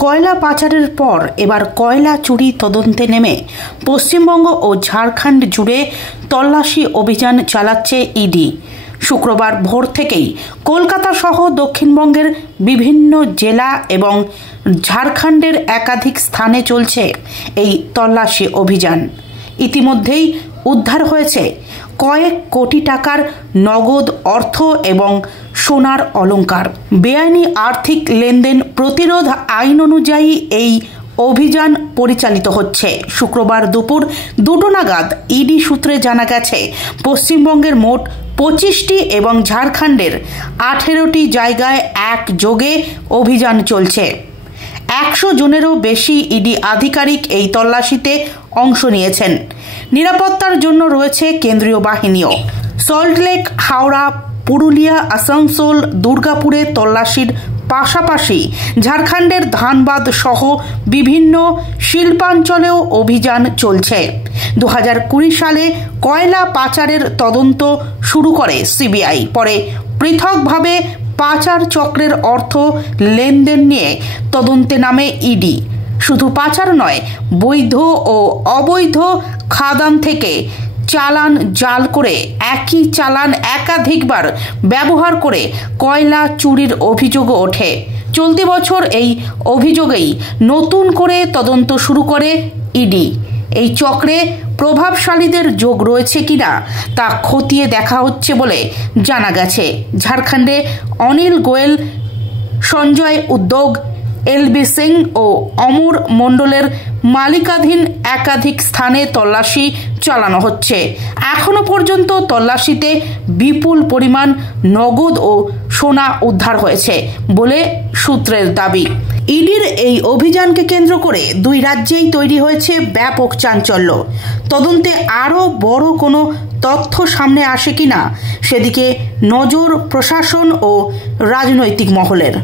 কয়লা পাচারের পর এবার কয়লা চুরি তদন্তে নেমে পশ্চিমবঙ্গ ও ঝাড়খণ্ড জুড়ে তল্লাশি অভিযান চালাচ্ছে ইডি। শুক্রবার ভোর থেকেই কলকাতা সহ দক্ষিণবঙ্গের বিভিন্ন জেলা এবং ঝাড়খণ্ডের একাধিক স্থানে চলছে এই তল্লাশি অভিযান। ইতিমধ্যেই উদ্ধার হয়েছে কয়েক কোটি টাকার নগদ অর্থ এবং সোনার অলংকার। বেআইনি আর্থিক লেনদেন প্রতিরোধ আইন অনুযায়ী এই অভিযান পরিচালিত হচ্ছে। শুক্রবার দুপুর 2টো নাগাদ ইডি সূত্রে জানা গেছে, পশ্চিমবঙ্গের মোট 25টি এবং ঝাড়খণ্ডের 18টি জায়গায় একযোগে অভিযান চলছে। 100 জনেরও বেশি ইডি আধিকারিক এই তল্লাশিতে অংশ নিয়েছেন। নিরাপত্তার জন্য রয়েছে কেন্দ্রীয় বাহিনীও। সল্টলেক, হাওড়া, পুরুলিয়া, আসানসোল, দুর্গাপুরে তল্লাশির পাশাপাশি ঝাড়খণ্ডের ধানবাদ সহ বিভিন্ন শিল্পাঞ্চলেও অভিযান চলছে। 2020 সালে কয়লা পাচারের তদন্ত শুরু করে সিবিআই। পরে পৃথকভাবে পাচার চক্রের অর্থ লেনদেন নিয়ে তদন্তে নামে ইডি। শুধু পাচার নয়, বৈধ ও অবৈধ খাদান থেকে চালান জাল করে একই চালান একাধিকবার ব্যবহার করে কয়লা চুরির অভিযোগও ওঠে। চলতি বছর এই অভিযোগেই নতুন করে তদন্ত শুরু করে ইডি। এই চক্রে প্রভাবশালীদের যোগ রয়েছে কিনা তা খতিয়ে দেখা হচ্ছে বলে জানা গেছে। ঝাড়খণ্ডে অনিল গোয়েল, সঞ্জয় উদ্যোগ, এলবি সিং ও অমর মণ্ডলের মালিকাধীন একাধিক স্থানে তল্লাশি চালানো হচ্ছে। এখনো পর্যন্ত তল্লাশিতে বিপুল পরিমাণ নগদ ও সোনা উদ্ধার হয়েছে বলে সূত্রের দাবি। ইডির এই অভিযানকে কেন্দ্র করে দুই রাজ্যেই তৈরি হয়েছে ব্যাপক চাঞ্চল্য। তদন্তে আরও বড় কোনো তথ্য সামনে আসে কিনা সেদিকে নজর প্রশাসন ও রাজনৈতিক মহলের।